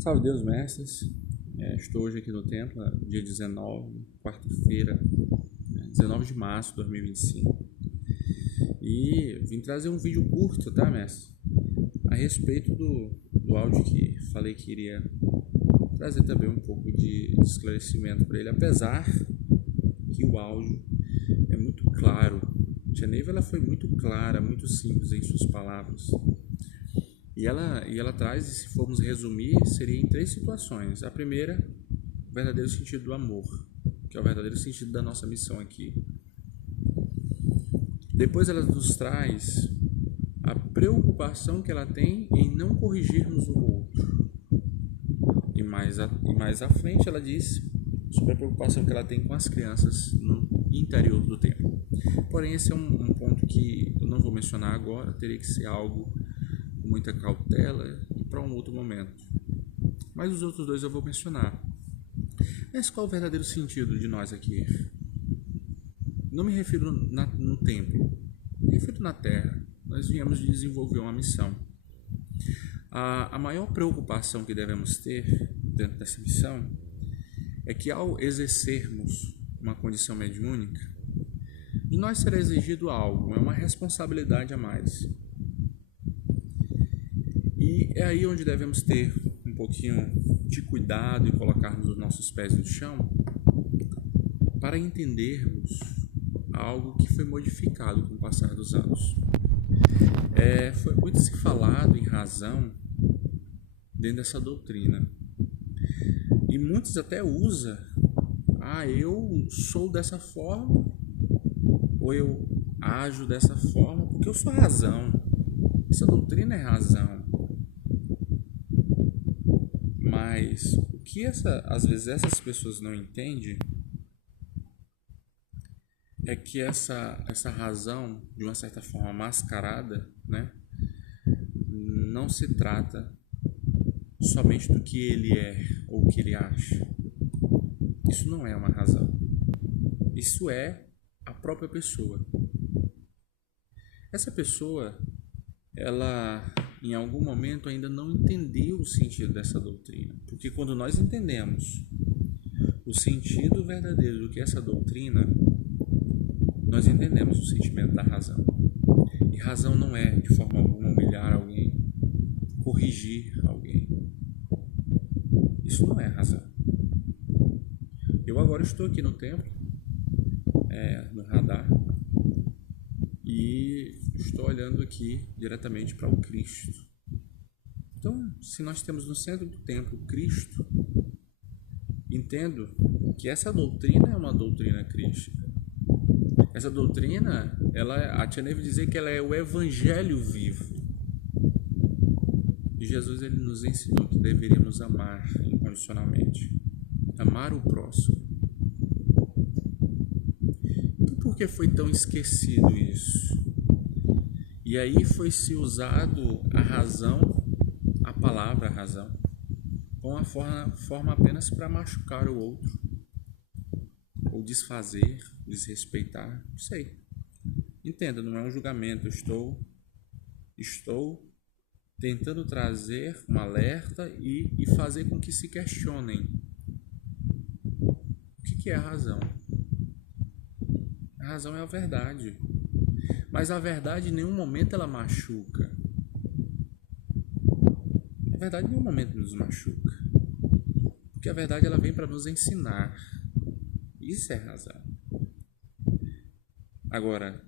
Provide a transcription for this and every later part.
Salve Deus, mestres. Estou hoje aqui no templo, dia 19, quarta-feira, 19 de março de 2025. E vim trazer um vídeo curto, tá, mestre? A respeito do áudio que falei que iria trazer também um pouco de esclarecimento para ele, apesar que o áudio é muito claro. Tia Neiva, ela foi muito clara, muito simples em suas palavras. E ela traz, e se formos resumir, seria em 3 situações. A primeira, o verdadeiro sentido do amor, que é o verdadeiro sentido da nossa missão aqui. Depois ela nos traz a preocupação que ela tem em não corrigirmos o outro. E mais à frente ela diz sobre a preocupação que ela tem com as crianças no interior do templo. Porém, esse é um ponto que eu não vou mencionar agora, teria que ser algo com muita cautela e para um outro momento. Mas os outros dois eu vou mencionar. Mas qual o verdadeiro sentido de nós aqui? Não me refiro no templo, me refiro na terra. Nós viemos desenvolver uma missão. A maior preocupação que devemos ter dentro dessa missão é que ao exercermos uma condição mediúnica, de nós será exigido algo, é uma responsabilidade a mais. E é aí onde devemos ter um pouquinho de cuidado e colocarmos os nossos pés no chão para entendermos algo que foi modificado com o passar dos anos. Foi muito se falado em razão dentro dessa doutrina. E muitos até usam, eu sou dessa forma, ou eu ajo dessa forma, porque eu sou razão. Essa doutrina é razão. Mas o que às vezes essas pessoas não entendem é que essa razão, de uma certa forma mascarada, né, não se trata somente do que ele é ou o que ele acha. Isso não é uma razão. Isso é a própria pessoa. Essa pessoa, ela em algum momento ainda não entendeu o sentido dessa doutrina. Porque quando nós entendemos o sentido verdadeiro do que é essa doutrina, nós entendemos o sentimento da razão. E razão não é, de forma alguma, humilhar alguém, corrigir alguém. Isso não é razão. Eu agora estou aqui no templo, no radar, e estou olhando aqui diretamente para o Cristo. Então, se nós temos no centro do templo Cristo, entendo que essa doutrina é uma doutrina crística. Essa doutrina, a Tia Neiva dizia que ela é o evangelho vivo. E Jesus ele nos ensinou que deveríamos amar incondicionalmente. Amar o próximo. Então, por que foi tão esquecido isso? E aí foi se usado a razão, a palavra razão, com a forma apenas para machucar o outro, ou desfazer, desrespeitar, não sei. Entenda, não é um julgamento, estou tentando trazer um alerta e fazer com que se questionem. O que é a razão? A razão é a verdade. Mas a verdade em nenhum momento ela machuca. A verdade em nenhum momento nos machuca. Porque a verdade ela vem para nos ensinar. Isso é razão. Agora,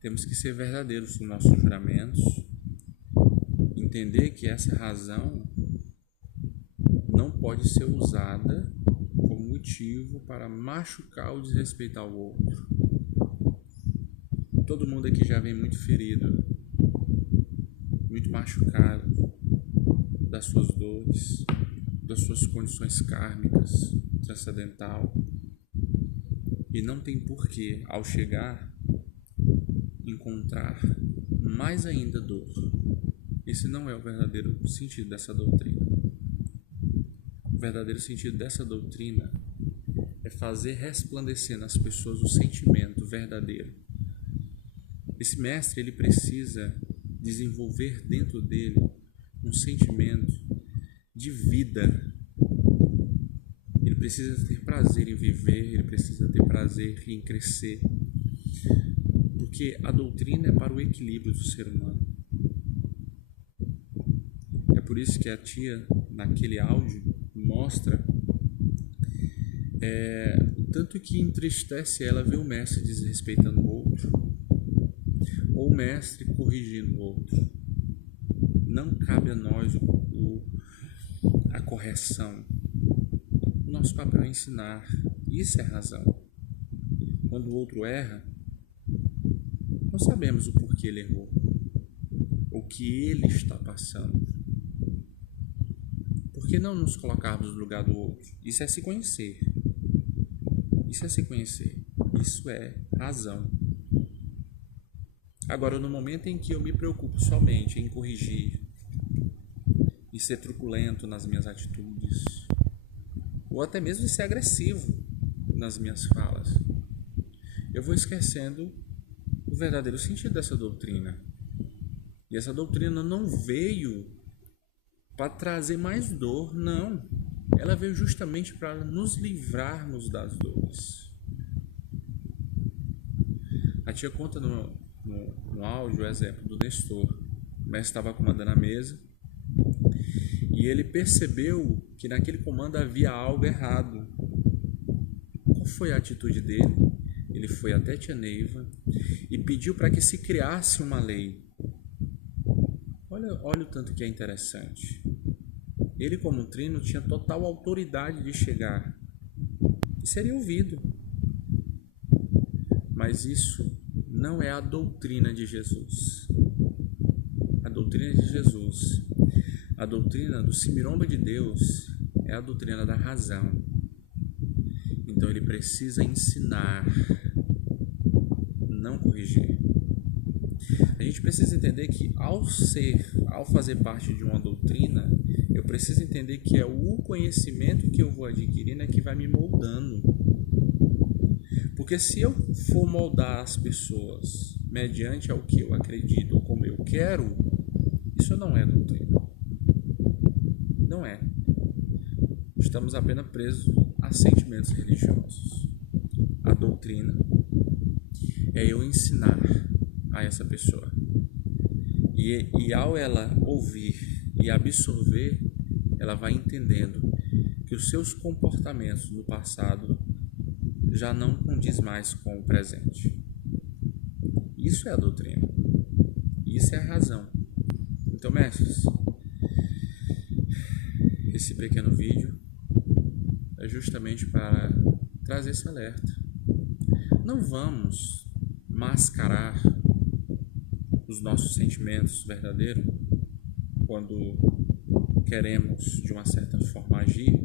temos que ser verdadeiros nos nossos juramentos, entender que essa razão não pode ser usada como motivo para machucar ou desrespeitar o outro. Todo mundo aqui já vem muito ferido, muito machucado das suas dores, das suas condições kármicas, transcendental. E não tem porquê, ao chegar, encontrar mais ainda dor. Esse não é o verdadeiro sentido dessa doutrina. O verdadeiro sentido dessa doutrina é fazer resplandecer nas pessoas o sentimento verdadeiro. Esse mestre ele precisa desenvolver dentro dele um sentimento de vida. Ele precisa ter prazer em viver, ele precisa ter prazer em crescer. Porque a doutrina é para o equilíbrio do ser humano. É por isso que a tia, naquele áudio, mostra o tanto que entristece ela ver o mestre desrespeitando o outro, ou o mestre corrigindo o outro. Não cabe a nós a correção. O nosso papel é ensinar. Isso é razão. Quando o outro erra, nós sabemos o porquê ele errou, o que ele está passando. Por que não nos colocarmos no lugar do outro? Isso é se conhecer. Isso é se conhecer. Isso é razão. Agora, no momento em que eu me preocupo somente em corrigir e ser truculento nas minhas atitudes, ou até mesmo ser agressivo nas minhas falas, eu vou esquecendo o verdadeiro sentido dessa doutrina. E essa doutrina não veio para trazer mais dor, não. Ela veio justamente para nos livrarmos das dores. A tia conta no áudio o exemplo do Nestor. O mestre estava comandando a mesa e ele percebeu que naquele comando havia algo errado. Qual foi a atitude dele? Ele foi até tia Neiva e pediu para que se criasse uma lei. Olha o tanto que é interessante. Ele, como trino, tinha total autoridade de chegar e seria ouvido. Mas isso não é a doutrina de Jesus. A doutrina de Jesus, a doutrina do Simiromba de Deus, é a doutrina da razão. Então ele precisa ensinar, não corrigir. A gente precisa entender que ao fazer parte de uma doutrina, eu preciso entender que é o conhecimento que eu vou adquirindo que vai me moldando. Porque se eu for moldar as pessoas mediante ao que eu acredito ou como eu quero, isso não é doutrina. Não é. Estamos apenas presos a sentimentos religiosos. A doutrina é eu ensinar a essa pessoa. E ao ela ouvir e absorver, ela vai entendendo que os seus comportamentos no passado já não condiz mais com o presente. Isso é a doutrina. Isso é a razão. Então, mestres, esse pequeno vídeo é justamente para trazer esse alerta. Não vamos mascarar os nossos sentimentos verdadeiros quando queremos, de uma certa forma, agir,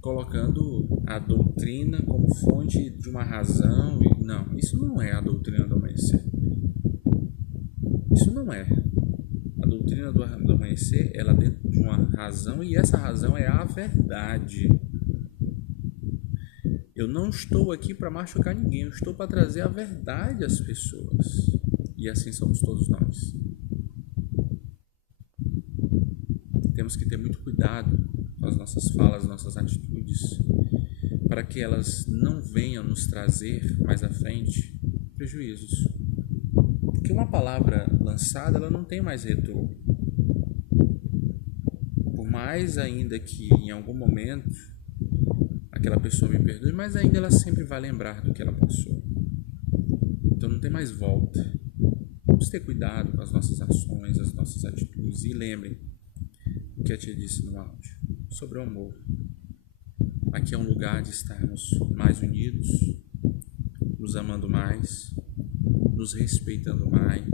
colocando a doutrina como fonte de uma razão. Não, isso não é a doutrina do amanhecer. Isso não é. A doutrina do amanhecer, ela é dentro de uma razão, e essa razão é a verdade. Eu não estou aqui para machucar ninguém, eu estou para trazer a verdade às pessoas. E assim somos todos nós. Temos que ter muito cuidado com as nossas falas, nossas atitudes, para que elas não venham nos trazer mais à frente prejuízos. Porque uma palavra lançada, ela não tem mais retorno. Por mais ainda que em algum momento aquela pessoa me perdoe, mas ainda ela sempre vai lembrar do que ela passou. Então não tem mais volta. Vamos ter cuidado com as nossas ações, as nossas atitudes. E lembrem o que a tia disse no áudio sobre o amor. Aqui é um lugar de estarmos mais unidos, nos amando mais, nos respeitando mais,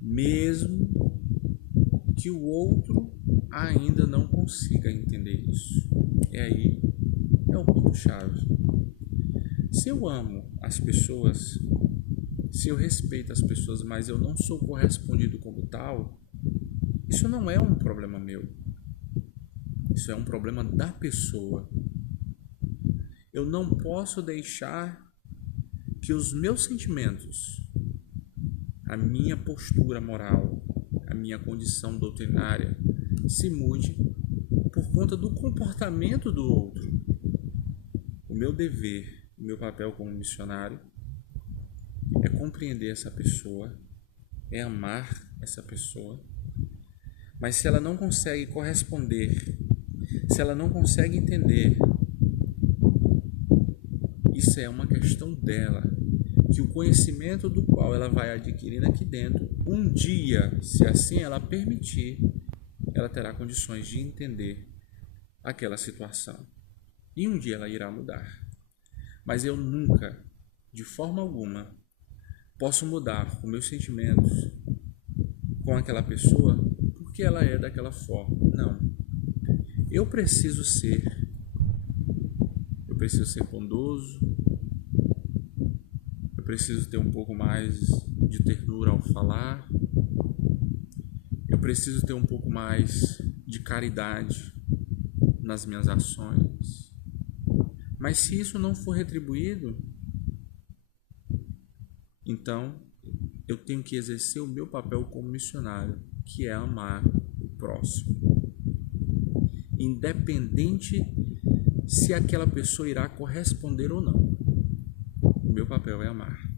mesmo que o outro ainda não consiga entender isso. Aí é o ponto-chave. Se eu amo as pessoas, se eu respeito as pessoas, mas eu não sou correspondido como tal, isso não é um problema meu. Isso é um problema da pessoa. Eu não posso deixar que os meus sentimentos, a minha postura moral, a minha condição doutrinária se mude por conta do comportamento do outro. O meu dever, o meu papel como missionário é compreender essa pessoa, é amar essa pessoa, mas se ela não consegue corresponder, se ela não consegue entender, isso é uma questão dela, que o conhecimento do qual ela vai adquirindo aqui dentro, um dia, se assim ela permitir, ela terá condições de entender aquela situação. E um dia ela irá mudar. Mas eu nunca, de forma alguma, posso mudar os meus sentimentos com aquela pessoa porque ela é daquela forma. Não. Eu preciso ser bondoso, eu preciso ter um pouco mais de ternura ao falar, eu preciso ter um pouco mais de caridade nas minhas ações. Mas se isso não for retribuído, então eu tenho que exercer o meu papel como missionário, que é amar o próximo. Independente se aquela pessoa irá corresponder ou não. O meu papel é amar.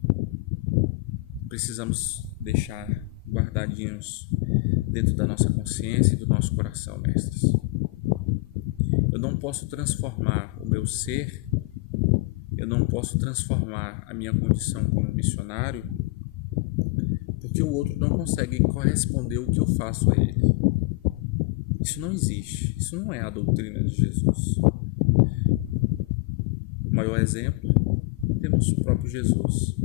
Precisamos deixar guardadinhos dentro da nossa consciência e do nosso coração, mestres. Eu não posso transformar o meu ser, eu não posso transformar a minha condição como missionário, porque o outro não consegue corresponder o que eu faço a ele. Isso não existe, isso não é a doutrina de Jesus. O maior exemplo, temos o próprio Jesus.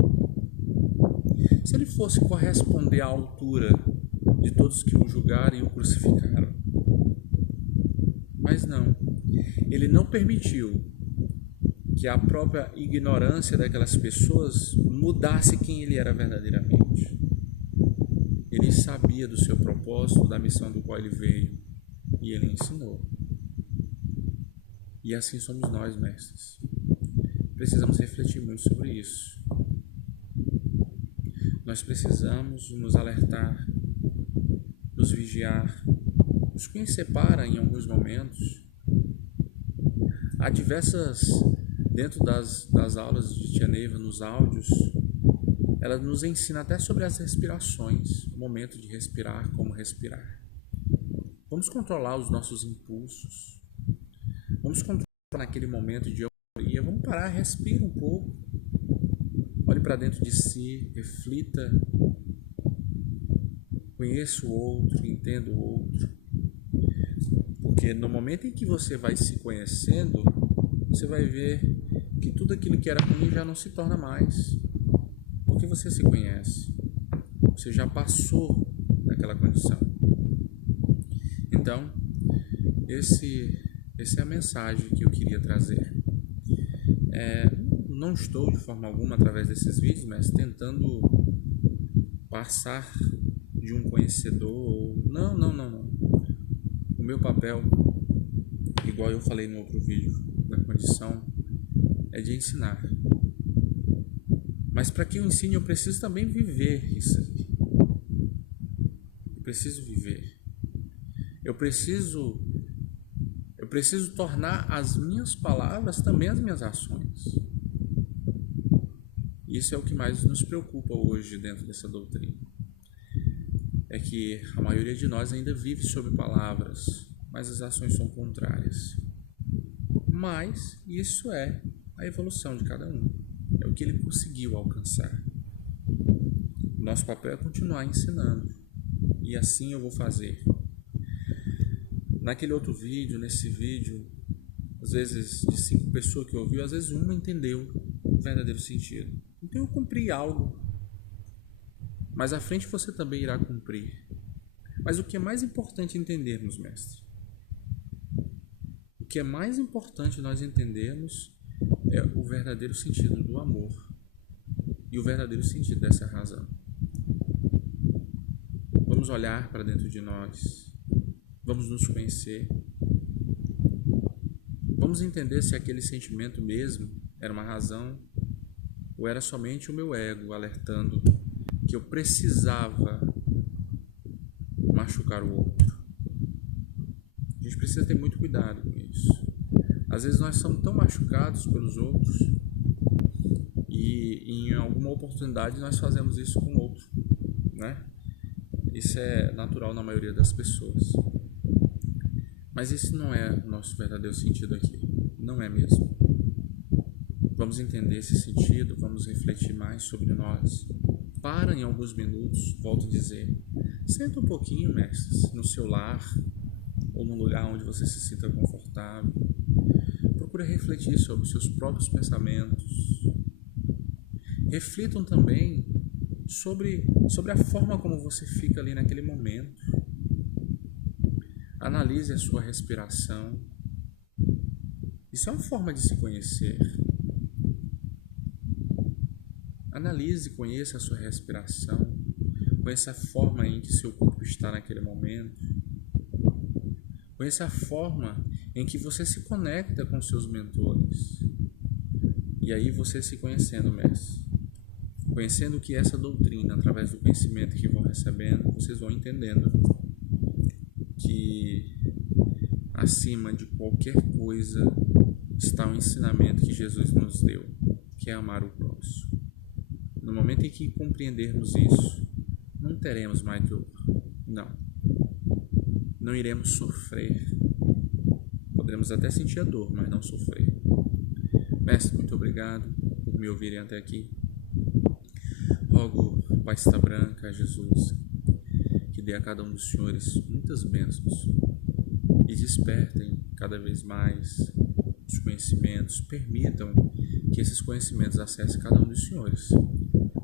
Se ele fosse corresponder à altura de todos que o julgaram e o crucificaram, mas não, ele não permitiu que a própria ignorância daquelas pessoas mudasse quem ele era verdadeiramente. Ele sabia do seu propósito, da missão do qual ele veio, e ele ensinou. E assim somos nós, mestres. Precisamos refletir muito sobre isso. Nós precisamos nos alertar, nos vigiar, nos quem separa em alguns momentos. Há diversas, dentro das aulas de Tia Neiva, nos áudios, ela nos ensina até sobre as respirações, o momento de respirar, como respirar. Vamos controlar os nossos impulsos. Vamos controlar naquele momento de euforia. Vamos parar, respira um pouco. Olhe para dentro de si, reflita. Conheça o outro, entenda o outro. Porque no momento em que você vai se conhecendo, você vai ver que tudo aquilo que era ruim já não se torna mais. Porque você se conhece. Você já passou daquela condição. Então, essa é a mensagem que eu queria trazer. Não estou de forma alguma através desses vídeos, mas tentando passar de um conhecedor. Não. O meu papel, igual eu falei no outro vídeo da condição, é de ensinar. Mas para que eu ensine, eu preciso também viver isso aqui. Eu preciso viver. Eu preciso tornar as minhas palavras também as minhas ações. Isso é o que mais nos preocupa hoje dentro dessa doutrina. É que a maioria de nós ainda vive sobre palavras, mas as ações são contrárias. Mas isso é a evolução de cada um. É o que ele conseguiu alcançar. Nosso papel é continuar ensinando. E assim eu vou fazer. Naquele outro vídeo, nesse vídeo, às vezes de 5 pessoas que ouviu, às vezes uma entendeu o verdadeiro sentido. Então eu cumpri algo. Mas à frente você também irá cumprir. Mas o que é mais importante entendermos, mestre? O que é mais importante nós entendermos é o verdadeiro sentido do amor. E o verdadeiro sentido dessa razão. Vamos olhar para dentro de nós. Vamos nos conhecer. Vamos entender se aquele sentimento mesmo era uma razão ou era somente o meu ego alertando que eu precisava machucar o outro. A gente precisa ter muito cuidado com isso. Às vezes nós somos tão machucados pelos outros e em alguma oportunidade nós fazemos isso com o outro, né? Isso é natural na maioria das pessoas. Mas esse não é o nosso verdadeiro sentido aqui. Não é mesmo. Vamos entender esse sentido, vamos refletir mais sobre nós. Para em alguns minutos, volto a dizer, senta um pouquinho, mestres, no seu lar ou num lugar onde você se sinta confortável. Procure refletir sobre os seus próprios pensamentos. Reflitam também sobre a forma como você fica ali naquele momento. Analise a sua respiração. Isso é uma forma de se conhecer. Analise e conheça a sua respiração. Conheça a forma em que seu corpo está naquele momento. Conheça a forma em que você se conecta com seus mentores. E aí você se conhecendo, mestre. Conhecendo que essa doutrina, através do conhecimento que vão recebendo, vocês vão entendendo que acima de qualquer coisa está o ensinamento que Jesus nos deu, que é amar o próximo. No momento em que compreendermos isso, não teremos mais dor. Não iremos sofrer. Poderemos até sentir a dor, mas não sofrer. Mestre, muito obrigado por me ouvirem até aqui. Rogo, Pai Está Branca, Jesus, que dê a cada um dos senhores muitas bênçãos e despertem cada vez mais os conhecimentos, permitam que esses conhecimentos acessem cada um dos senhores.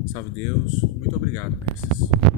Salve Deus, muito obrigado, mestres.